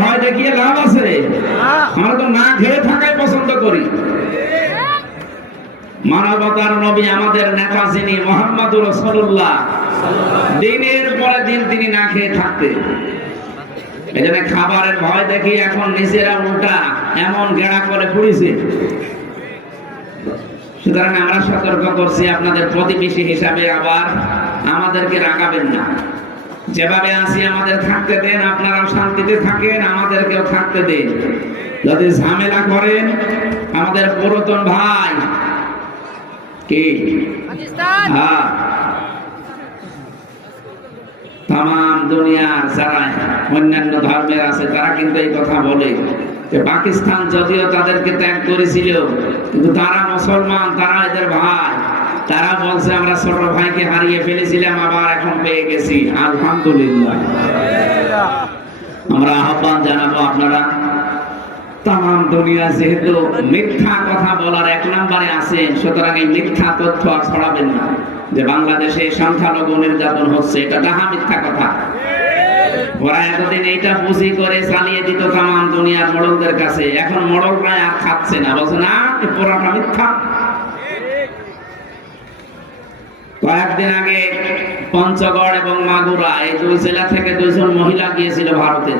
ভয় দেখিয়ে লাভ আছে? আমরা তো না খেয়ে থাকাই পছন্দ করি। মানবতার নবী আমাদের নেতা যিনি মুহাম্মদুর রাসূলুল্লাহ, দিনের পরে দিন তিনি না খেয়ে থাকতেন। এজন্য খাবারের ভয় দেখি এখন নিজেরা উল্টা এমন গেড়া করে পড়েছে। সুতরাং আমরা সতর্ক করছি, আপনাদের প্রতিবেশী হিসাবে আবার আমাদেরকে রাগাবেন না। যেভাবে আছি আমাদের থাকতে দেন, আপনারাও শান্তিতে থাকেন, আমাদেরকেও থাকতে দেন। যদি ঝামেলা করেন, আমাদের পুরাতন ভাই কি হ্যাঁ তাম দুনিয়ার যারা অন্যান্য ধর্মের আছে তারা কিন্তু এই কথা বলে যে পাকিস্তান যদিও তাদেরকে ত্যাগ করেছিল, কিন্তু তারা মুসলমান, তারা এদের ভাই। তারা বলছে আমরা ছোট ভাইকে হারিয়ে ফেলেছিলাম, আবার এখন পেয়ে গেছি, আলহামদুলিল্লাহ। আমরা আহ্বান জানাবো, আপনারা তাম দুনিয়া যেহেতু মিথ্যা কথা বলার এক নম্বরে আছেন, সুতরাং এই মিথ্যা তথ্য আর ছড়াবেন না যে বাংলাদেশে সংখ্যালঘু নির্যাতন হচ্ছে। এটা ডাহা মিথ্যা কথা। ওরা এতদিন এইটা পুঁজি করে চালিয়ে দিত তাম দুনিয়ার মোড়লদের কাছে, এখন মোড়লরা আর খাচ্ছে না, বলছে না পুরাটা মিথ্যা। কয়েকদিন আগে পঞ্চগড় এবং মাগুরা এই দুই জেলা থেকে 2 জন মহিলা গিয়েছিল ভারতে।